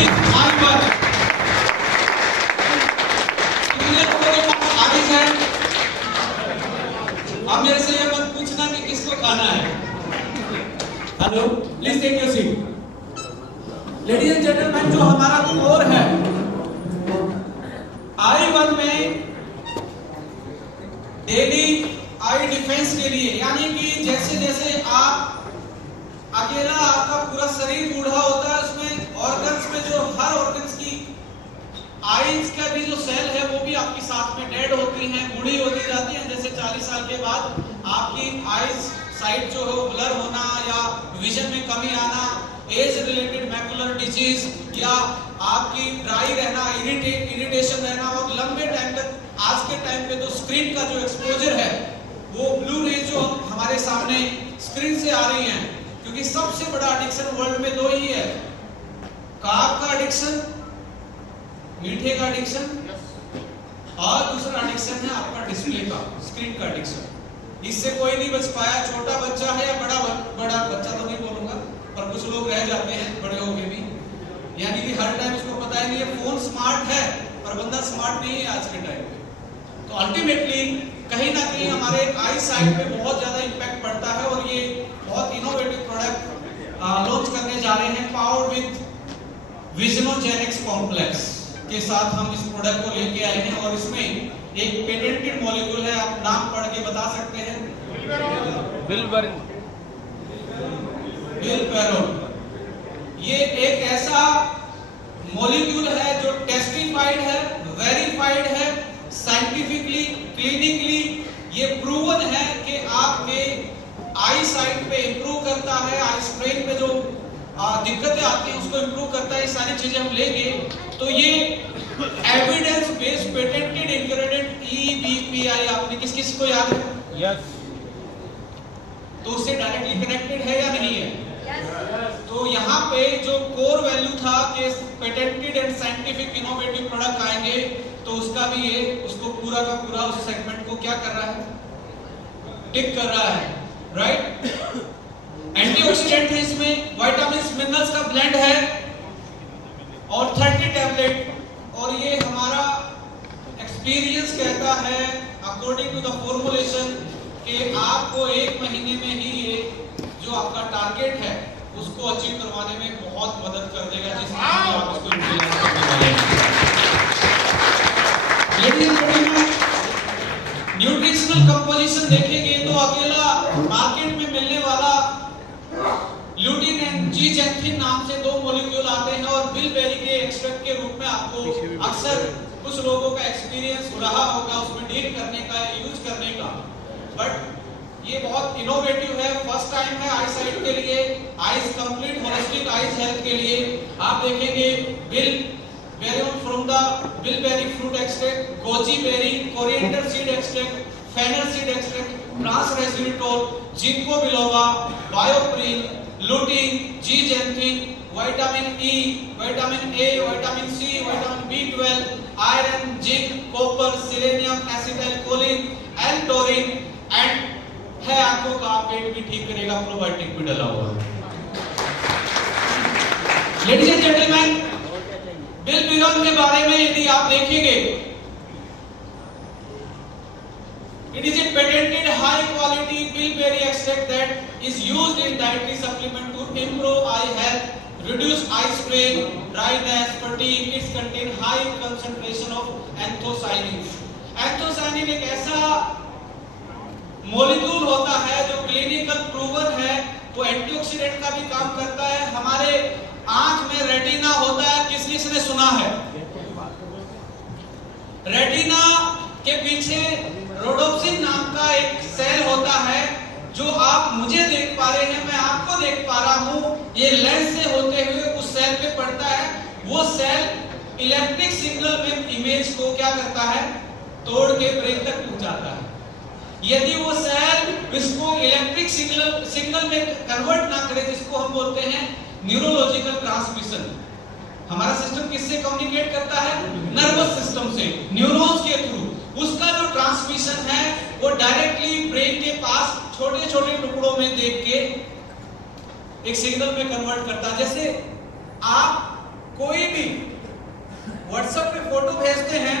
is I1. कितने लोगों के पास आइज है? अब मेरे से ये मत पूछना कि किसको खाना है। Hello, please take your seat. Ladies and gentleman, जो हमारा कोर है I1 में डेली आई डिफेंस के लिए, यानी कि जैसे जैसे आप अकेला आपका पूरा शरीर बूढ़ा होता है, उसमें ऑर्गन्स में जो हर ऑर्गन्स की आईज का भी जो सेल है वो भी आपकी साथ में डेड होती हैं, बूढ़ी होती जाती हैं। जैसे 40 साल के बाद आपकी आईज साइड जो है वो ब्लर होना या विजन में कमी आना, एज रिलेटेड मैकुलर डिजीज या आपकी ड्राई रहना, इरिटेशन रहना, और लंबे टाइम तक आज के टाइम पे तो स्क्रीन का जो एक्सपोजर है वो ब्लू रेज जो हमारे सामने स्क्रीन से आ रही है, क्योंकि सबसे बड़ा एडिक्शन वर्ल्ड में दो ही है, कार्ब का एडिक्शन, मीठे का एडिक्शन, और दूसरा एडिक्शन है आपका डिस्प्ले का, स्क्रीन का एडिक्शन। इससे कोई नहीं बच पाया, छोटा बच्चा है या बड़ा बच्चा तो नहीं बोलूंगा, पर कुछ लोग रह जाते हैं बड़े होके भी, यानी कि हर टाइम इसको पता है नहीं ये फोन स्मार्ट है पर बंदा स्मार्ट नहीं है आज के टाइम पे। तो अल्टीमेटली कहीं ना कहीं हमारे आई साइड पे बहुत ज्यादा इंपैक्ट पड़ता है, और ये बहुत इनोवेटिव प्रोडक्ट लॉन्च करने जा रहे हैं पावर्ड विद विजनोजेनिक्स कॉम्प्लेक्स के साथ हम इस प्रोडक्ट को लेके आए हैं, और इसमें एक पेटेंटेड मॉलिक्यूल है, आप नाम पढ़ के बता सकते हैं, बिलपेरोल। ये एक ऐसा मॉलिक्यूल है जो टेस्टिफाइड है, वेरीफाइड है, साइंटिफिकली, क्लिनिकली ये प्रूवन है कि आपके आई साइट पे इंप्रूव करता है, आई स्ट्रेन पे जो दिक्कतें आती हैं उसको इंप्रूव करता है। ये सारी चीजें हम लेंगे तो ये evidence based patented ingredient EBPI आपने किस किस को याद है? यस। तो उससे डायरेक्टली कनेक्टेड है या नहीं है? तो यहाँ पे जो कोर वैल्यू था कि patented and scientific innovative product आएंगे, तो उसका भी ये उसको पूरा का पूरा उस सेगमेंट को क्या कर रहा है? टिक कर रहा है, राइट? एंटीऑक्सीडेंट है इसमें, विटामिन्स मिनरल्स का ब्लेंड है, और 30 टैबलेट, और ये हमारा एक्सपीरियंस कहता है अकॉर्डिंग टू द फॉर्मुलेशन कि आपको 1 महीने में ही ये जो आपका टारगेट है उसको अचीव करवाने में बहुत मदद कर देगा, जिसमें आप उसको यूटिलाइज करने वाले हैं। लेकिन न्यूट्रिशनल कंपोजिशन देखेंगे तो अकेला मार्केट में मिलने वाला ल्यूटिन एंड जीजेंथिन नाम से 2 मॉलिक्यूल आते हैं, और बिलबेरी के एक्सट्रैक्ट के रूप में आपको अक्सर कुछ लोगों का एक्सपीरियंस रहा होगा उसमें डील करने का, यूज करने का, बट ये बहुत इनोवेटिव है, फर्स्ट टाइम है आई साइट के लिए, eyes complete holistic eyes health के लिए। आप देखेंगे बिलबेरियम from the bilberry fruit extract, goji berry, coriander seed extract, fennel seed extract, trans resveratrol, ginkgo biloba, bioperine, lutein, zeaxanthin, vitamin E, vitamin A, vitamin C, vitamin B12, iron, zinc, copper, selenium, acetylcholine, and taurine, and है आंखों का पेट भी ठीक करेगा, probiotic भी डला हुआ है। लेडीज एंड जेंटलमैन, बिलपेरोल के बारे में यदि आप देखेंगे, it is a patented high quality bilberry extract that is used in dietary supplement to improve eye health, reduce eye strain, dryness, fatigue. It contains high concentration of anthocyanins. Anthocyanin एक ऐसा molecule होता है जो clinical proven है, वो antioxidant का भी काम करता है। हमारे आंख में रेटिना होता है, किस किसने सुना है? रेटिना के पीछे रोडोप्सिन नाम का एक सेल होता है, जो आप मुझे देख पा रहे हैं, मैं आपको देख पा रहा हूं, ये लेंस से होते हुए उस सेल पे पड़ता है। वो सेल इलेक्ट्रिक सिग्नल में इमेज को क्या करता है? तोड़ के ब्रेन तक पहुंचाता है। यदि वो सेल इसको इलेक्ट्रिक सिग्नल में कन्वर्ट ना करे, जिसको हम बोलते हैं न्यूरोलॉजिकल ट्रांसमिशन, हमारा सिस्टम किससे कम्युनिकेट करता है? नर्वस सिस्टम से, न्यूरॉन्स के थ्रू। उसका जो ट्रांसमिशन है वो डायरेक्टली ब्रेन के पास छोटे छोटे टुकड़ों में देख के एक सिग्नल में कन्वर्ट करता है। जैसे आप कोई भी व्हाट्सएप पे फोटो भेजते हैं,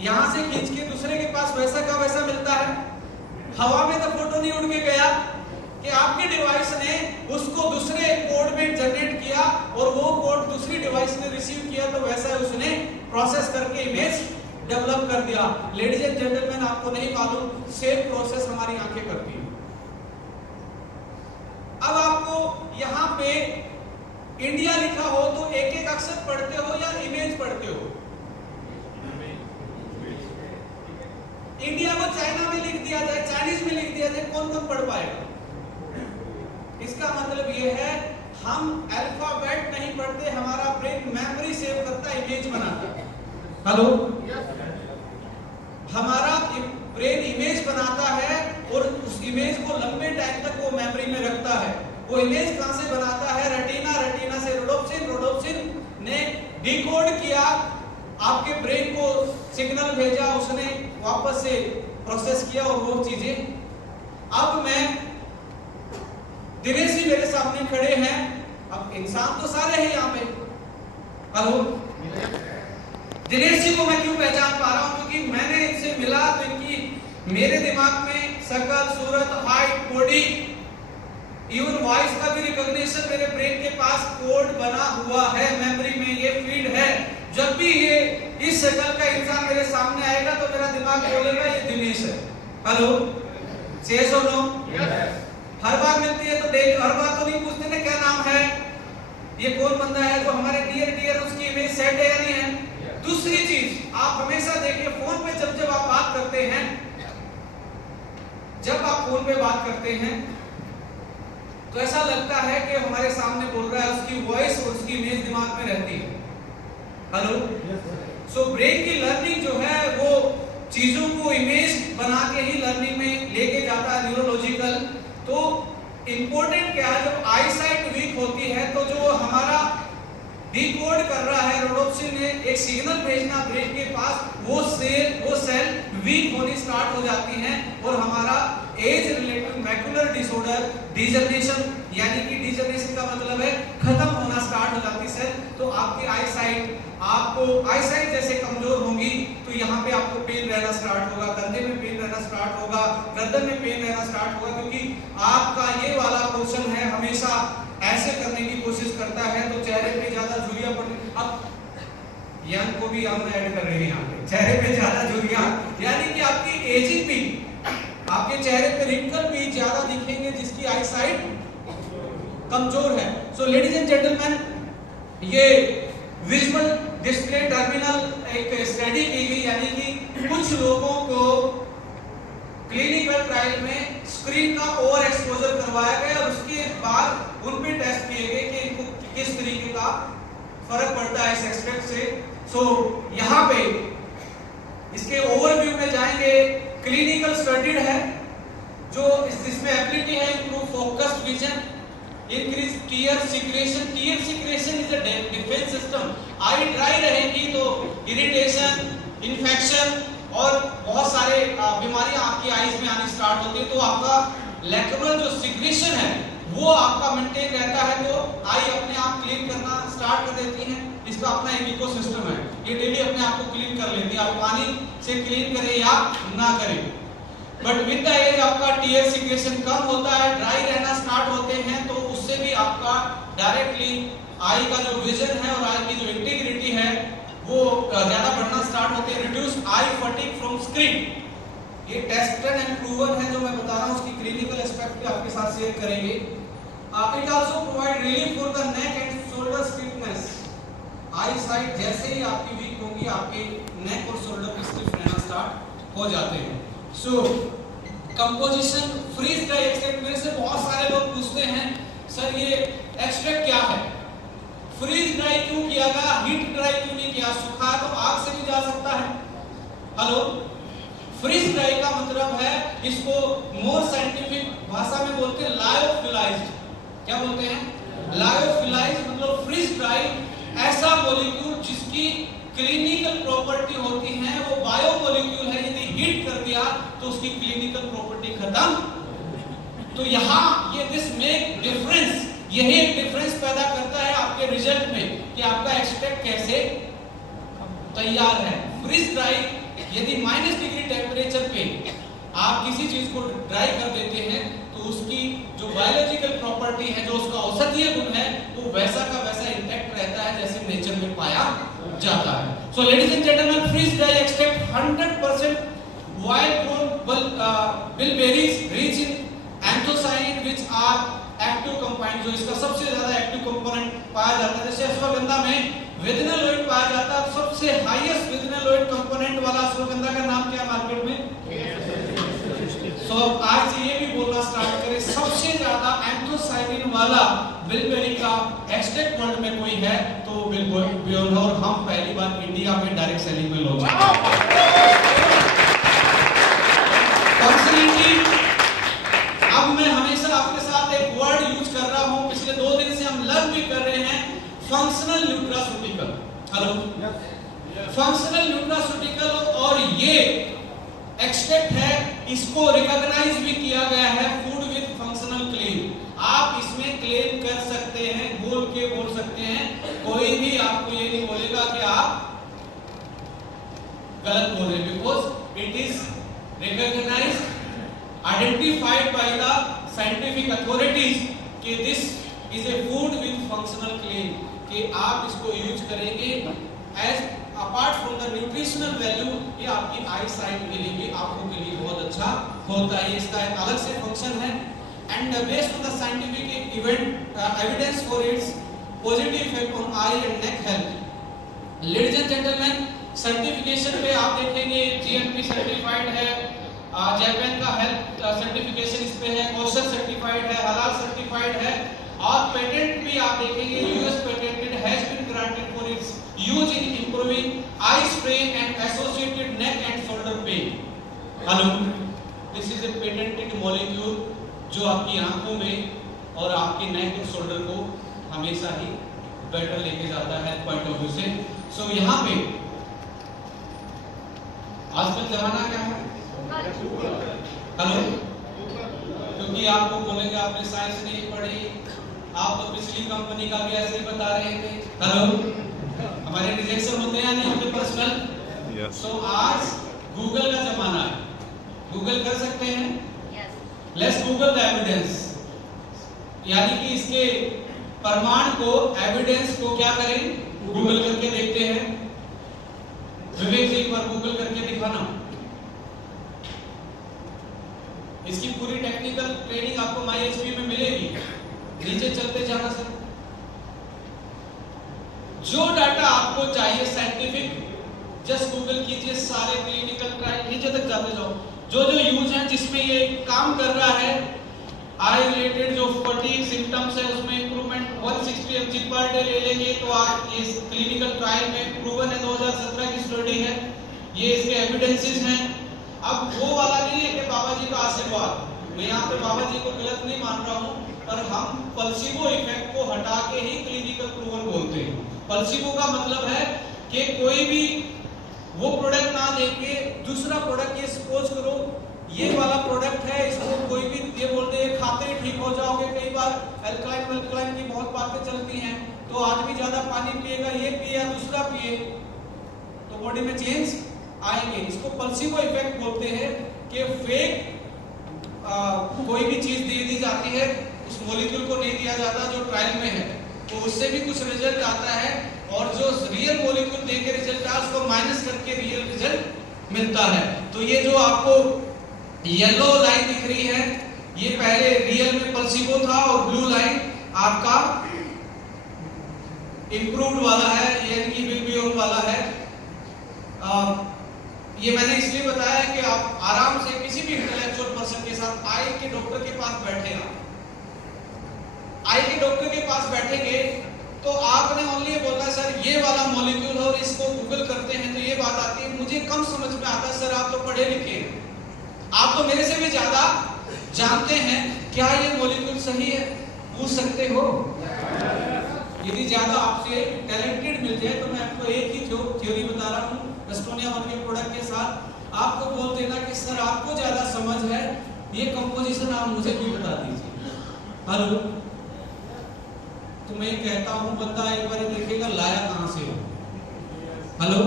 यहां से खींच के दूसरे के पास वैसा का वैसा मिलता है। हवा में तो फोटो नहीं उड़ के गया कि आपके डिवाइस ने उसको दूसरे कोड में जनरेट किया और वो कोड दूसरी डिवाइस ने रिसीव किया, तो वैसा उसने प्रोसेस करके इमेज डेवलप कर दिया। लेडीज एंड जेंटलमैन, आपको नहीं मालूम, सेम प्रोसेस हमारी आंखें करती है। अब आपको यहाँ पे इंडिया लिखा हो तो एक एक अक्षर पढ़ते हो या इमेज पढ़ते हो? इंडिया को चाइना में लिख दिया जाए, चाइनीज में लिख दिया जाए, कौन कौन पढ़ पाएगा? इसका मतलब यह है हम अल्फाबेट नहीं पढ़ते, हमारा ब्रेन मेमोरी सेव करता है, इमेज बनाता है। हेलो, हमारा ब्रेन इमेज बनाता है और उस इमेज को लंबे टाइम तक वो मेमोरी में रखता है। वो इमेज कहां से बनाता है? रेटिना, रेटिना से रोडोप्सिन, रोडोप्सिन ने डिकोड किया, आपके ब्रेन को सिग्नल भेजा, उसने वापस से प्रोसेस किया और वो चीजें। अब मैं, दिनेश जी मेरे सामने खड़े हैं, अब इंसान तो सारे हैं यहाँ पे। हेलो, दिनेश जी को मैं क्यों पहचान पा रहा हूं? क्योंकि मैंने इनसे मिला तो इनकी मेरे दिमाग में शकल, सूरत, हाइट, बॉडी, इवन वॉइस का भी रिकॉग्निशन मेरे ब्रेन के पास कोड बना हुआ है, मेमोरी में ये फीड है। जब भी ये इस शक्ल का इंसान मेरे सामने आएगा तो मेरा दिमाग बोलेगा ये दिनेश है। हेलो, यस और नो? हर बार मिलती है तो डेली, हर बार तो नहीं पूछते ना क्या नाम है, ये कौन बंदा है, जो हमारे डियर डियर उसकी इमेज सेट है या नहीं है। दूसरी चीज आप हमेशा देखिए, फोन पे जब आप बात करते हैं, जब आप फोन पे बात करते हैं तो ऐसा लगता है कि हमारे सामने बोल रहा है, उसकी वॉइस और उसकी इमेज दिमाग में रहती है। हेलो, सो ब्रेन की लर्निंग जो है वो चीजों को इमेज बना के ही लर्निंग में लेके जाता है, न्यूरोलॉजिकल। तो इंपॉर्टेंट क्या है, जब आई साइट वीक होती है तो जो हमारा डिकोड कर रहा है रोडोप्सिन ने एक सिग्नल भेजना ब्रेन के पास, वो सेल वीक होनी स्टार्ट हो जाती हैं और हमारा age related macular disorder, degeneration, यानी कि डिजनरेशन का मतलब है खत्म होना स्टार्ट हो जाती है। तो आपकी आई साइट जैसे कमजोर होंगी तो यहाँ पे आपको पेन रहना स्टार्ट होगा, कंधे में पेन रहना स्टार्ट होगा, गर्दन में पेन रहना स्टार्ट होगा, क्योंकि आपका ये वाला पोर्शन है हमेशा ऐसे करने की कोशिश करता है, तो चेहरे पे ज्यादा झुर्रियां पड़ती। अब यंग को भी हम ऐड कर रहे हैं यहाँ पे, चेहरे पे ज्यादा झुर्रियां, यानी कि आपकी एजिंग भी, आपके चेहरे पे रिंकल भी ज्यादा दिखेंगे जिसकी आई साइट कमजोर है। सो लेडीज एंड जेंटलमैन, ये विजुअल डिस्प्ले टर्मिनल एक स्टडी की गई, यानी कि कुछ लोगों को क्लिनिकल ट्रायल में स्क्रीन का ओवर एक्सपोजर करवाया गया और उसके बाद उन पे टेस्ट किए गए कि इनको किस तरीके का फर्क पड़ता है इस एस्पेक्ट से। सो यहाँ पे इसके ओवरव्यू में जाएंगे। क्लिनिकल स्टडीड है, जो इसमें एबिलिटी है improve focused vision, increase tear secretion. Tear secretion is a defence system. Eye dry रहेगी तो इरिटेशन, इन्फेक्शन और बहुत सारे बीमारियां आपकी आईज में आनी स्टार्ट होती है, तो आपका लैक्रिमल जो सिक्रेशन है वो आपका मेंटेन रहता है, तो आई अपने आप क्लीन करना स्टार्ट कर देती है। इसका अपना एक इकोसिस्टम है, ये डेली अपने आप को क्लीन कर लेती है, आप पानी से क्लीन करें या ना करें। बट विद द एज आपका टीयर सिक्रेशन कम होता है, ड्राई रहना स्टार्ट होते हैं, तो उससे भी आपका डायरेक्टली आई का जो विजन है और आई की जो इंटीग्रिटी है वो ज्यादा बढ़ना स्टार्ट होते हैं। Reduce I fatigue from screen, ये टेस्टेड एंड प्रूवन है जो मैं बता रहा हूं, उसकी क्लिनिकल एस्पेक्ट भी आपके साथ शेयर करेंगे। It also provide relief for the neck and shoulder stiffness. I site जैसे ही आपकी वीक होगी, आपके नेक और शोल्डर की स्टिफ रहना स्टार्ट हो जाते हैं। सो कंपोजिशन, फ्रीज ड्राई एक्सट्रैक्ट, मेरे से बहुत सारे लोग पूछते हैं सर ये एक्सट्रैक्ट क्या है, फ्रीज ड्राई क्यों किया गया, हीट ड्राई क्यों नहीं किया, सूखा तो आग से भी जा सकता है। हेलो, फ्रीज ड्राई का मतलब है, इसको मोर साइंटिफिक भाषा में बोलते हैं लायोफिलाइज्ड। क्या बोलते हैं? लायोफिलाइज्ड मतलब फ्रीज ड्राई ऐसा मॉलिक्यूल जिसकी क्लिनिकल प्रॉपर्टी होती है वो बायो मॉलिक्यूल है, यदि हीट कर दिया तो उसकी क्लिनिकल प्रॉपर्टी खत्म। तो यहाँ ये दिस मेक डिफरेंस यही एक डिफरेंस पैदा करता है आपके रिजल्ट में कि आपका एक्सट्रैक्ट कैसे तैयार है। फ्रीज ड्राई, यदि -डिग्री टेम्परेचर पे आप किसी चीज को ड्राई कर देते हैं तो उसकी जो बायोलॉजिकल प्रॉपर्टी है, जो उसका औषधीय गुण है, वो वैसा का वैसा इंटैक्ट रहता है जैसे नेचर में पाया जाता है। So ladies and gentleman, freeze dry extract 100% wild grown bilberries rich in anthocyanin which are active compound, जो इसका सबसे ज्यादा एक्टिव कंपोनेंट पाया जाता है। जैसे अश्वगंधा में वेदिनोलोइड पाया जाता है, सबसे हाईएस्ट वेदिनोलोइड कंपोनेंट वाला अश्वगंधा का नाम क्या है मार्केट में? सो आज से ये भी बोलना स्टार्ट करें, सबसे ज्यादा एंथोसाइनिन वाला बिलबेरी का एक्सट्रैक्ट वर्ल्ड में कोई है तो बिल्कुल, और हम पहली बार इंडिया में डायरेक्ट सेलिंग में लॉन्च अब मैं हमेशा आपके साथ एक वर्ड यूज कर रहा हूं, पिछले 2 दिन से हम लर्न भी कर रहे हैं, functional nutraceutical. Hello, functional nutraceutical, और ये एक्सट्रैक्ट है, इसको रिकॉग्नाइज भी किया गया है फूड विद फंक्शनल क्लेम। आप इसमें क्लेम कर सकते हैं, बोल के बोल सकते हैं, कोई भी आपको ये नहीं बोलेगा कि आप गलत बोल रहे, because it is recognized, identified by the scientific authorities कि this is a food with functional claim, कि आप इसको यूज करेंगे as apart from the nutritional value, ये आपकी आई साइट के लिए, आंखों के लिए बहुत अच्छा होता है, इसका एक अलग से फंक्शन है। and based on the scientific evidence for its positive effect on eye and neck health, ladies and gentlemen, certification पे आप देखेंगे जीएमपी सर्टिफाइड है, जापान का हेल्थ सर्टिफिकेशन इस पे है, कोशर सर्टिफाइड है, हलाल सर्टिफाइड है, और पेटेंट भी आप देखेंगे US patented has been granted for its use in improving eye strain and associated neck and shoulder pain. Hello, this is a patented molecule जो आपकी आंखों में और आपके नेक और शोल्डर को हमेशा ही बेटर लेके जाता है पॉइंट ऑफ व्यू से। सो यहाँ पे आजकल जमाना क्या है? हेलो, क्योंकि आपको बोलेंगे आपने साइंस नहीं पढ़ी, आप तो पिछली कंपनी का भी ऐसे ही बता रहे थे। हेलो, हमारे रिजेक्शन होते हैं नहीं होते पर्सनल? सो आज गूगल का जमाना है, गूगल कर सकते हैं, लेट्स गूगल द एविडेंस, यानी कि इसके प्रमाण को, एविडेंस को क्या करें, गूगल करके देखते हैं। विवेक जी एक बार गूगल करके दिखाना, इसकी पूरी टेक्निकल ट्रेनिंग आपको माई एचपी में मिलेगी, नीचे चलते जाना सर। जो डाटा आपको चाहिए साइंटिफिक, जस्ट गूगल कीजिए, सारे क्लिनिकल ट्रायल नीचे तक जाते जाओ, जो जो यूज है जिसमें ये काम कर रहा है, आई रिलेटेड जो फटीग सिम्टम्स है उसमें इंप्रूवमेंट 160 mg पर डे ले लेंगे तो आज ये क्लिनिकल ट्रायल में प्रूवन है, 2017 की स्टडी है, ये इसके एविडेंसेस हैं। अब वो वाला नहीं है कि बाबा जी का आशीर्वाद, मैं यहाँ पे बाबा जी को गलत नहीं मान रहा हूँ, पर हम प्लेसिबो इफेक्ट को हटा के ही क्लिनिकल प्रूवन बोलते हैं। प्लेसिबो का मतलब है कि कोई भी वो प्रोडक्ट ना देके दूसरा प्रोडक्ट, ये सपोज करो ये वाला प्रोडक्ट है, इसको कोई भी ये बोलते हैं खाते ही ठीक हो जाओगे। कई बार अल्कलाइन की बहुत बातें चलती हैं, तो आदमी ज्यादा पानी पिएगा, ये पिए या दूसरा पिए तो बॉडी में चेंज आएंगे। इसको प्लेसिबो इफेक्ट बोलते हैं कि फेक कोई भी चीज दे दी जाती है, उस मॉलिक्यूल को नहीं दिया जाता जो ट्रायल में है, तो उससे भी कुछ रिजल्ट आता है, और जो रियल मॉलिक्यूल दे के रिजल्ट आता है उसको माइनस करके रियल रिजल्ट मिलता है। तो ये जो आपको येलो लाइन दिख रही है, ये पहले रियल में प्लेसिबो था, और ब्लू लाइन आपका इंप्रूव्ड वाला है, यानी कि बिल्बियोन वाला है। ये मैंने इसलिए बताया कि आप आराम से किसी भी इंटेलेक्चुअल पर्सन के साथ आई के डॉक्टर के पास बैठे, आई के डॉक्टर के पास बैठेंगे तो आपने ओनली ये बोलना सर ये वाला मॉलिक्यूल और इसको गूगल करते हैं तो ये बात आती है, मुझे कम समझ में आता है सर, आप तो पढ़े लिखे हैं, आप तो मेरे से भी ज्यादा जानते हैं, क्या ये मॉलिक्यूल सही है, पूछ सकते हो। यदि ज्यादा आपसे टैलेंटेड मिल जाए तो मैं आपको एक ही थ्योरी बता रहा हूँ एस्टोनिया वन के प्रोडक्ट के साथ, आपको बोल देना कि सर आपको ज्यादा समझ है, ये कंपोजिशन आप मुझे भी बता दीजिए। हेलो, तो मैं कहता हूं बंदा एक बार देखेगा लाया कहां से हो। हेलो,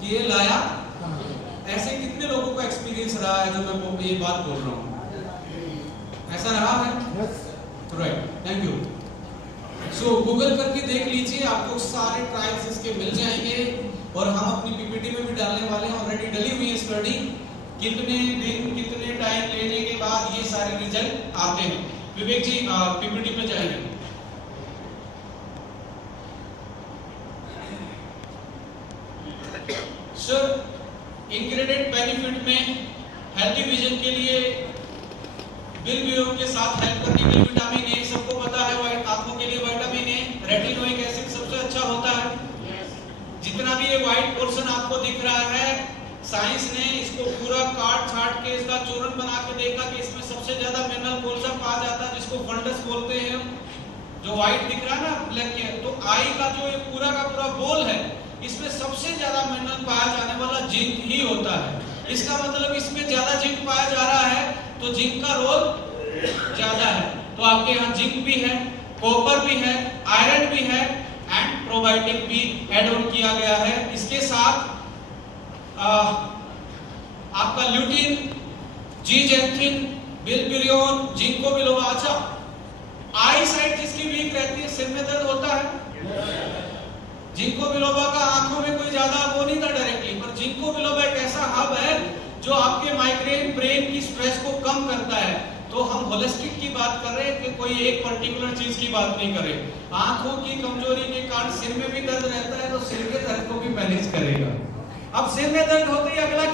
कि ये लाया, ऐसे कितने लोगों का एक्सपीरियंस रहा है जो मैं ये बात बोल रहा हूं? ऐसा रहा है? Right, thank you. So Google करके देख लीजिए, आपको सारे ट्रायल्स इसके मिल जाएंगे और हम अपनी पीपीटी में भी डालने वाले हैं। ऑलरेडी डली हुई है स्टडी, कितने दिन कितने टाइम लेने के बाद ये सारे रिजल्ट आते हैं। विवेक जी पीपीटी पे जाएंगे। सर, इंग्रेडिएंट बेनिफिट में हेल्थी विजन के लिए बिल ब्यूरो के साथ हेल्प करने के लिए विटामिन ए, सबको पता है, वाइट आंखों के लिए विटामिन ए, रेटिनोइक एसिड सबसे अच्छा होता है। जितना भी ये व्हाइट पोर्शन आपको दिख रहा है, साइंस ने इसको पूरा काट छाट के इसका चूर्ण बना के देखा कि इसमें सबसे ज्यादा मिनरल कौन सा पाया जाता है, जिसको फंडस बोलते हैं। जो व्हाइट दिख रहा है ना ब्लैक के, तो आई का जो ये पूरा का पूरा बोल है, इसमें सबसे ज्यादा मिनरल पाया जाने वाला जिंक ही होता है। इसका मतलब इसमें ज्यादा जिंक पाया जा रहा है तो जिंक का रोल ज्यादा है। तो आपके यहाँ जिंक भी है, कॉपर भी है, आयरन भी है एंड प्रोबायोटिक भी ऐड ऑन किया गया है। इसके साथ आपका ल्यूटीन, जीजेंथिन, बिल्बिरियोन, जिंको बिलोबा। अच्छा, आई साइट जिसकी वीक रहती है, सिर में दर्द होता है, जिंको बिलोबा का आंखों में कोई ज्यादा वो नहीं था डायरेक्टली, पर जिंको बिलोबा एक ऐसा हब है जो आपके माइग्रेन ब्रेन की स्ट्रेस को कम करता है। तो हम होलिस्टिक की बात कर रहे हैं कि कोई एक पर्टिकुलर चीज की बात नहीं कर रहे। आंखों की कमजोरी के कारण सिर में भी दर्द रहता है, तो सिर के दर्द को भी मैनेज करेगा। अब सिर में दर्द होते ही अगला